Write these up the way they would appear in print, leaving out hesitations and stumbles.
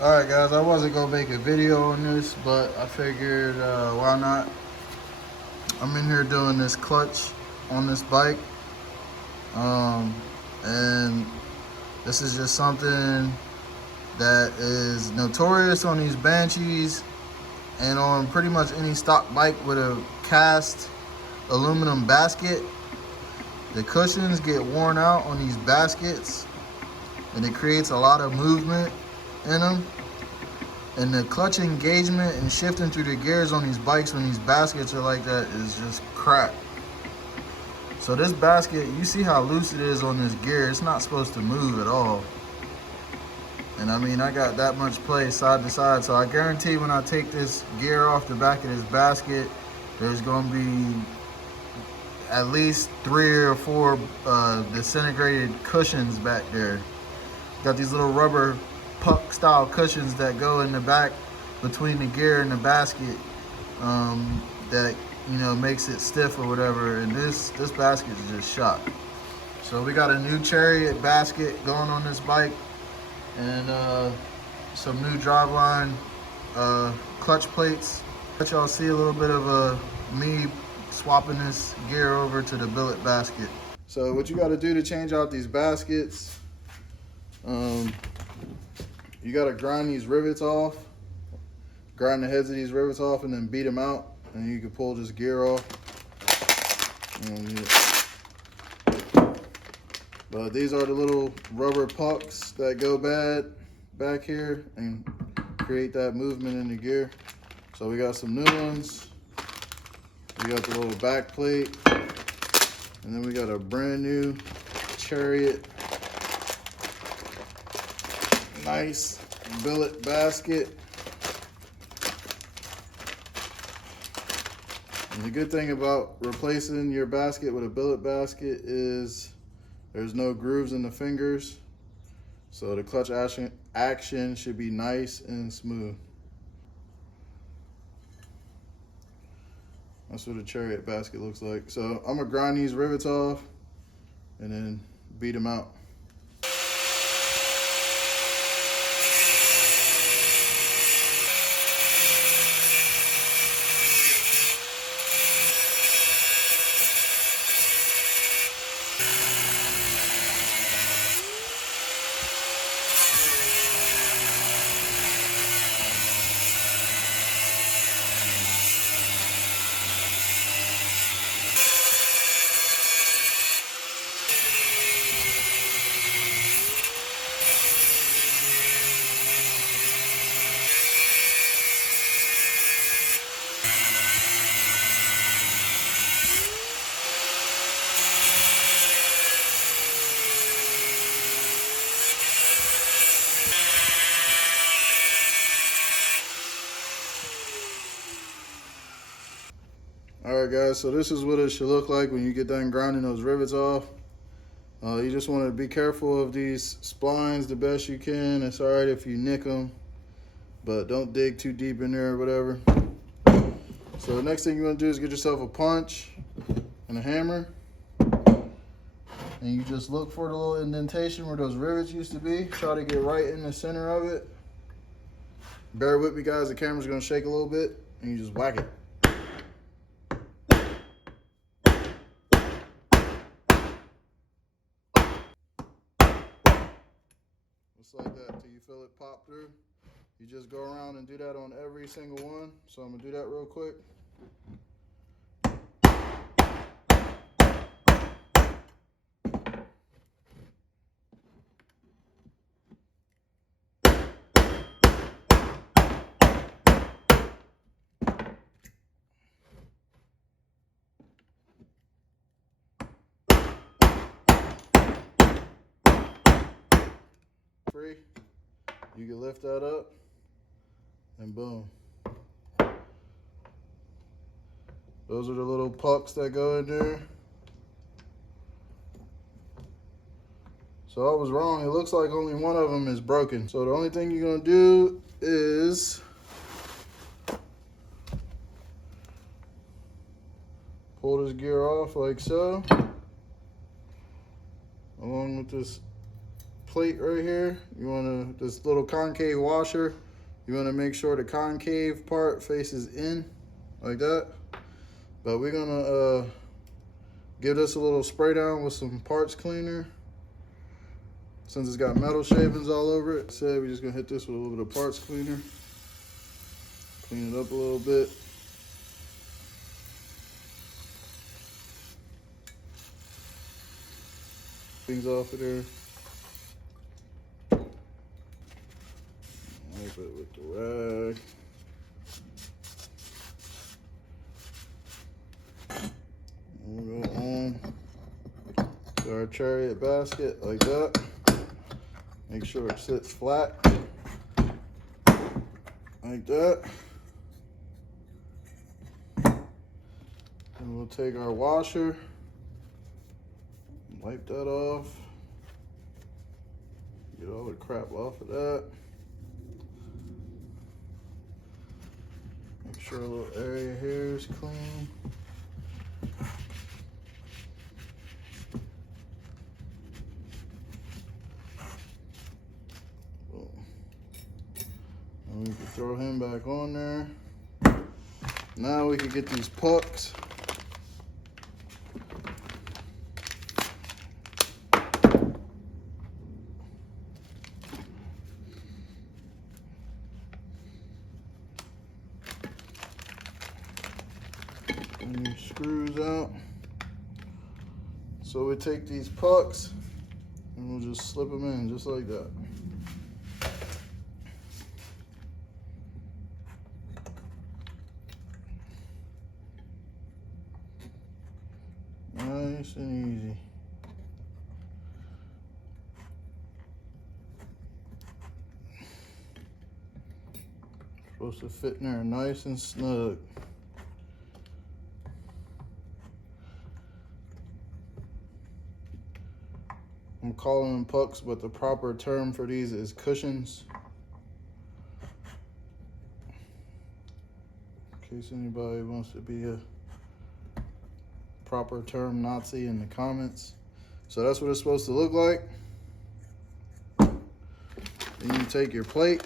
Alright guys, I wasn't going to make a video on this, but I figured why not. I'm in here doing this clutch on this bike. And this is just something that is notorious on these Banshees and on pretty much any stock bike with a cast aluminum basket. The cushions get worn out on these baskets and it creates a lot of movement in them. And the clutch engagement and shifting through the gears on these bikes when these baskets are like that is just crap. So this basket, you see how loose it is on this gear. It's not supposed to move at all. And I mean, I got that much play side to side. So I guarantee when I take this gear off the back of this basket, there's gonna be at least 3 or 4 disintegrated cushions back there. Got these little rubber puck style cushions that go in the back between the gear and the basket, that makes it stiff or whatever. And this basket is just shot. So we got a new Chariot basket going on this bike, and some new driveline clutch plates. Let y'all see a little bit of me swapping this gear over to the billet basket. So what you got to do to change out these baskets, you got to grind these rivets off, grind the heads of these rivets off, and then beat them out, and you can pull this gear off. But these are the little rubber pucks that go bad back here and create that movement in the gear. So we got some new ones. We got the little back plate, and then we got a brand new Chariot nice billet basket. And the good thing about replacing your basket with a billet basket is there's no grooves in the fingers, so the clutch action should be nice and smooth. That's what a Chariot basket looks like. So I'm gonna grind these rivets off and then beat them out. Alright guys, so this is what it should look like when you get done grinding those rivets off. You just want to be careful of these splines the best you can. It's alright if you nick them, but don't dig too deep in there or whatever. So the next thing you want to do is get yourself a punch and a hammer. And you just look for the little indentation where those rivets used to be. Try to get right in the center of it. Bear with me guys, the camera's going to shake a little bit, and you just whack it. Just like that till you feel it pop through. You just go around and do that on every single one. So I'm going to do that real quick. Free. You can lift that up and boom. Those are the little pucks that go in there. So I was wrong. It looks like only one of them is broken. So the only thing you're going to do is pull this gear off like so, along with this plate right here, you wanna, this little concave washer, you wanna make sure the concave part faces in, like that. But we're gonna give this a little spray down with some parts cleaner. Since it's got metal shavings all over it, we're just gonna hit this with a little bit of parts cleaner. Clean it up a little bit. Things off of there. Wipe it with the rag. We'll go on to our chariot basket like that. Make sure it sits flat like that. And we'll take our washer, wipe that off, get all the crap off of that. Make sure a little area here is clean. And we can throw him back on there. Now we can get these pucks. And these screws out. So we take these pucks and we'll just slip them in just like that. Nice and easy. Supposed to fit in there nice and snug. I'm calling them pucks, but the proper term for these is cushions. In case anybody wants to be a proper term Nazi in the comments. So that's what it's supposed to look like. Then you take your plate.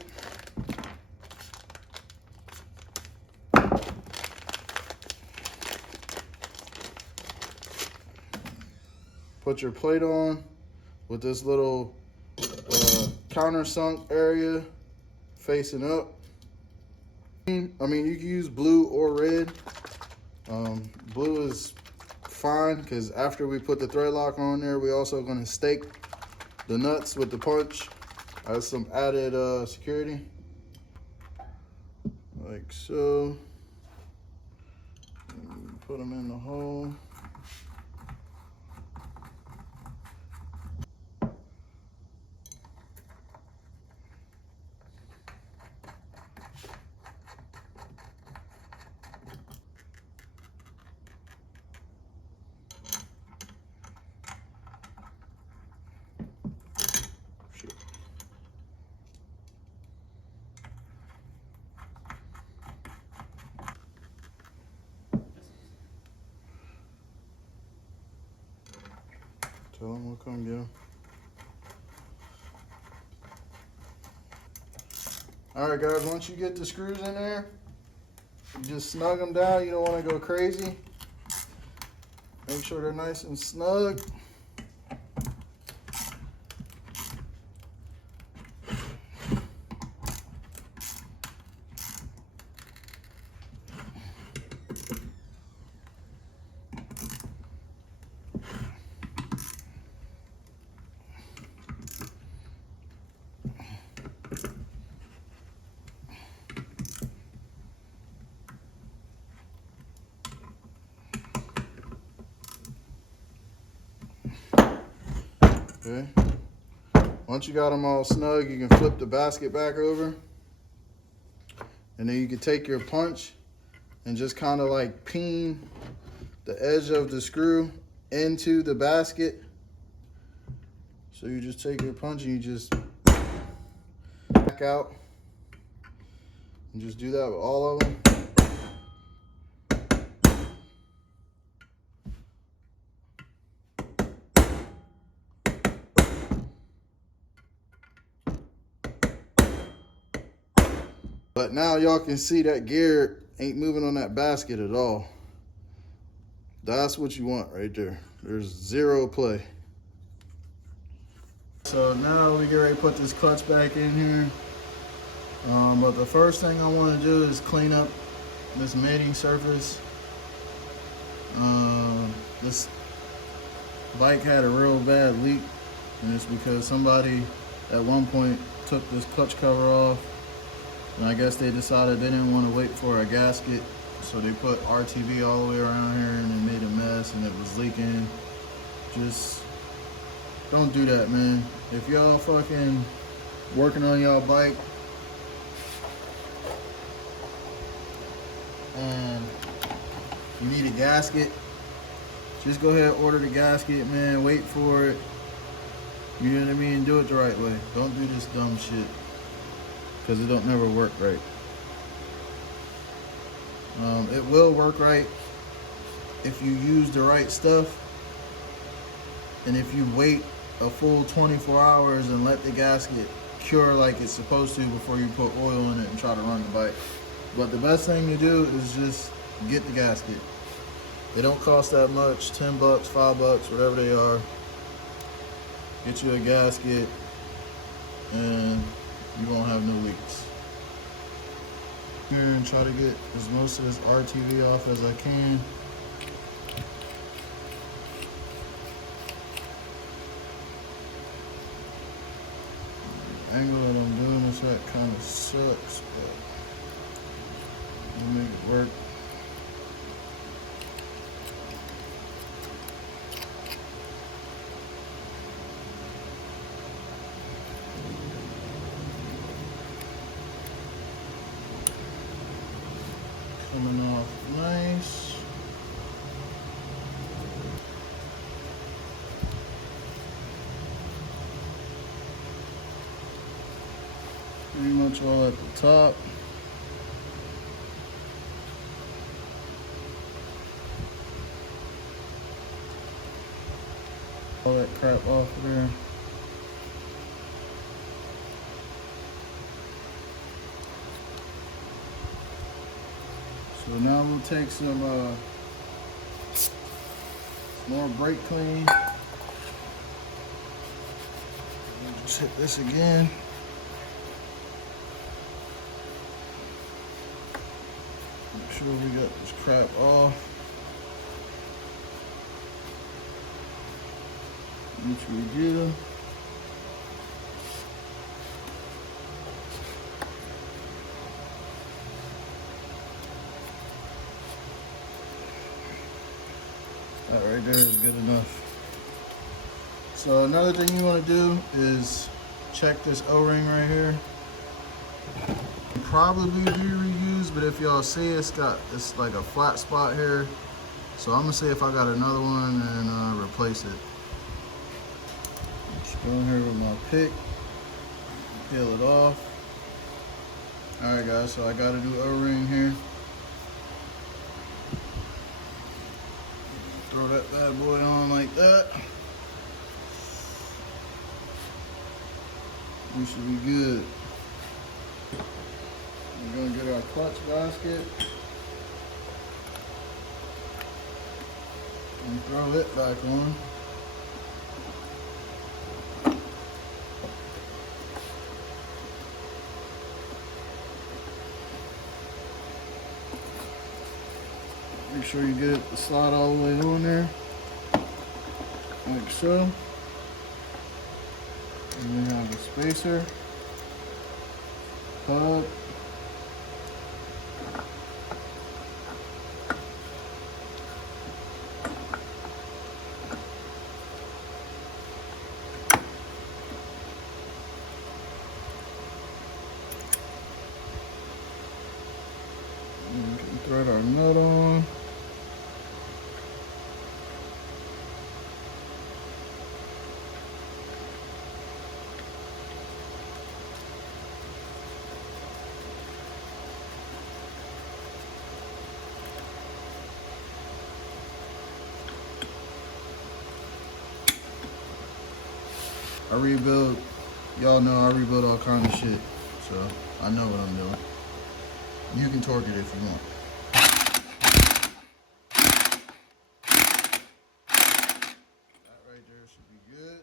Put your plate on with this little countersunk area facing up. I mean, you can use blue or red. Blue is fine because after we put the thread lock on there, we're also going to stake the nuts with the punch as some added security. Like so. Put them in the hole. Tell them we'll come get them. All right, guys, once you get the screws in there, you just snug them down. You don't want to go crazy. Make sure they're nice and snug. Okay. Once you got them all snug, you can flip the basket back over. And then you can take your punch and just kind of like peen the edge of the screw into the basket. So you just take your punch and you just back out. And just do that with all of them. But now y'all can see that gear ain't moving on that basket at all. That's what you want right there. There's zero play. So now we get ready to put this clutch back in here. But the first thing I want to do is clean up this mating surface. This bike had a real bad leak, and it's because somebody at one point took this clutch cover off, and I guess they decided they didn't want to wait for a gasket, so they put RTV all the way around here and it made a mess and it was leaking. Just don't do that, man. If y'all fucking working on y'all bike and you need a gasket, just go ahead and order the gasket, man. Wait for it. You know what I mean? Do it the right way. Don't do this dumb shit, because it don't never work right. It will work right if you use the right stuff, and if you wait a full 24 hours and let the gasket cure like it's supposed to before you put oil in it and try to run the bike. But the best thing to do is just get the gasket. They don't cost that much, 10 bucks, 5 bucks, whatever they are. Get you a gasket and you won't have no leaks. Here and try to get as most of this RTV off as I can. The angle that I'm doing this at kind of sucks, but we'll make it work. Coming off nice. Pretty much all at the top. All that crap off of there. So now we'll take some more brake clean. Just hit this again. Make sure we got this crap off. Which we do. That right there is good enough. So another thing you want to do is check this O-ring right here. Probably be reused, but if y'all see it's like a flat spot here. So I'm gonna see if I got another one and replace it. Just go in here with my pick, peel it off. All right, guys. So I got a new O-ring here. Throw that bad boy on like that. We should be good. We're gonna get our clutch basket and throw it back on. Make sure you get the slide all the way on there, like so. And then have a spacer, hub, and we can thread our nut on. I rebuild, y'all know I rebuild all kinds of shit, so I know what I'm doing. You can torque it if you want. That right there should be good.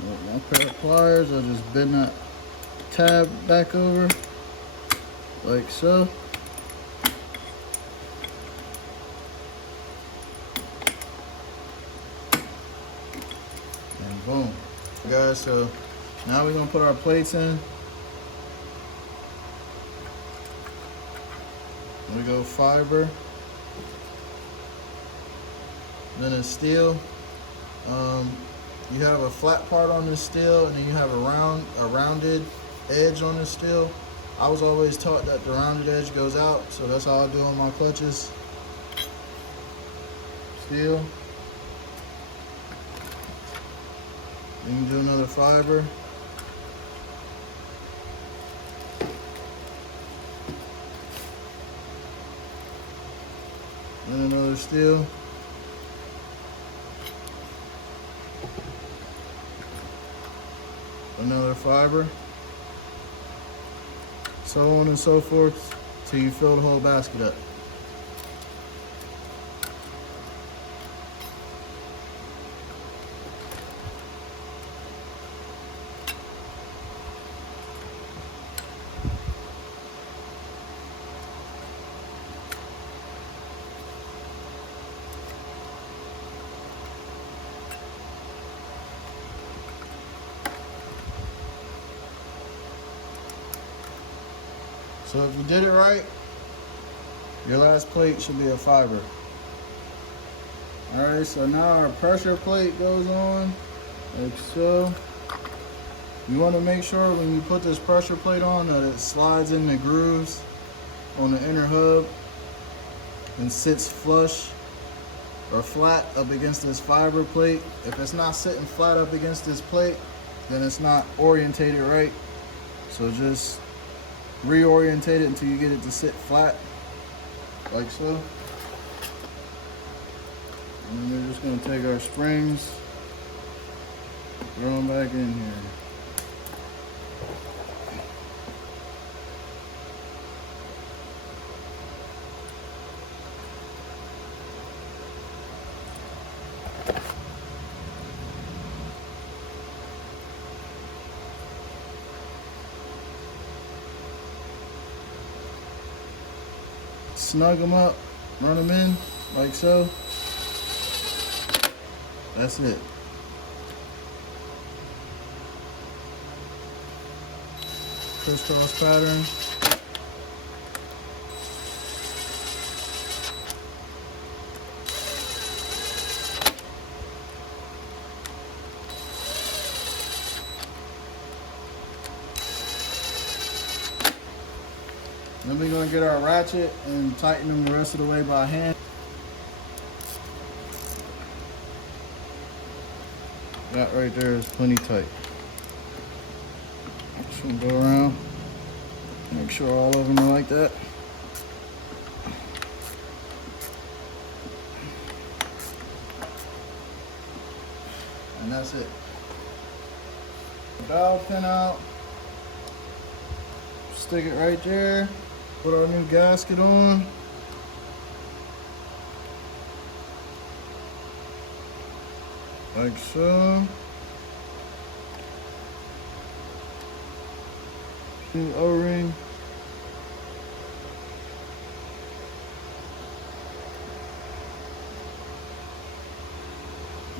With one pair of pliers, I'll just bend that tab back over like so. And boom. Guys, so now we're gonna put our plates in. We go fiber, then it's steel. You have a flat part on this steel, and then you have a rounded edge on this steel. I was always taught that the rounded edge goes out, so that's how I do on my clutches. Steel. Then you do another fiber. Then another steel. Another fiber. So on and so forth till you fill the whole basket up. So if you did it right, your last plate should be a fiber. All right, so now our pressure plate goes on, like so. You want to make sure when you put this pressure plate on that it slides in the grooves on the inner hub and sits flush or flat up against this fiber plate. If it's not sitting flat up against this plate, then it's not orientated right. So just reorientate it until you get it to sit flat, like so. And then we're just going to take our springs, throw them back in here. Snug them up, run them in, like so. That's it. Crisscross pattern. Then we're going to get our ratchet and tighten them the rest of the way by hand. That right there is plenty tight. Just going to go around, make sure all of them are like that. And that's it. Valve pin out. Stick it right there. Put our new gasket on. Like so. New O-ring.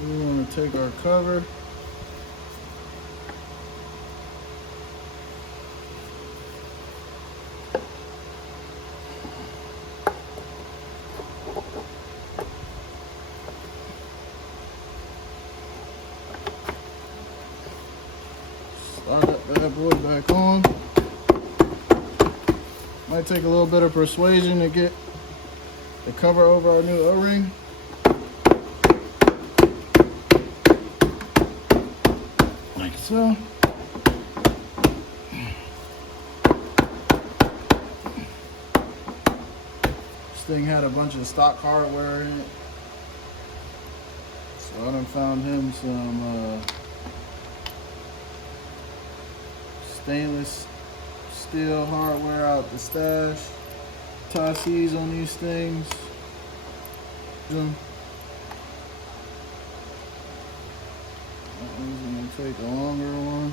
We want to take our cover. Slide that bad boy back on. Might take a little bit of persuasion to get the cover over our new O-ring. Like so. This thing had a bunch of stock hardware in it. So I done found him some stainless steel hardware out the stash. Tie-Cs on these things. I'm gonna take a longer one.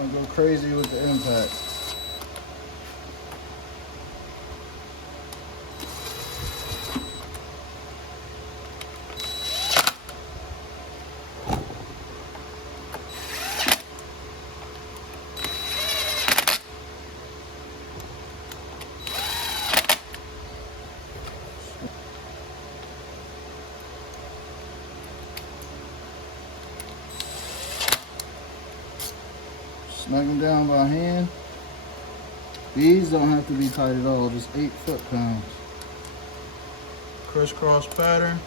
I'll go crazy with the impact. Snug them down by hand. These don't have to be tight at all, just 8 foot-pounds. Crisscross pattern.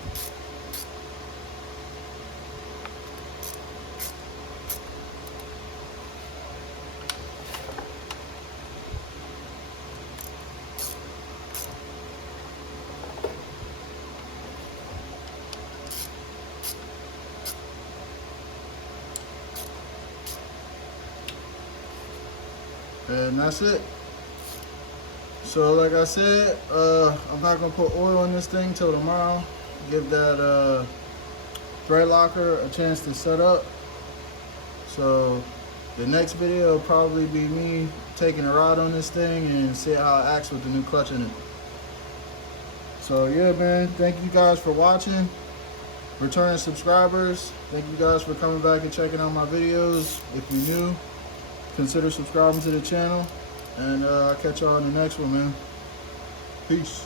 And that's it. So like I said, I'm not gonna put oil in this thing till tomorrow. Give that thread locker a chance to set up. So the next video will probably be me taking a ride on this thing and see how it acts with the new clutch in it. So yeah, man, thank you guys for watching. Returning subscribers, thank you guys for coming back and checking out my videos. If you're new, consider subscribing to the channel, and I'll catch y'all in the next one, man. Peace.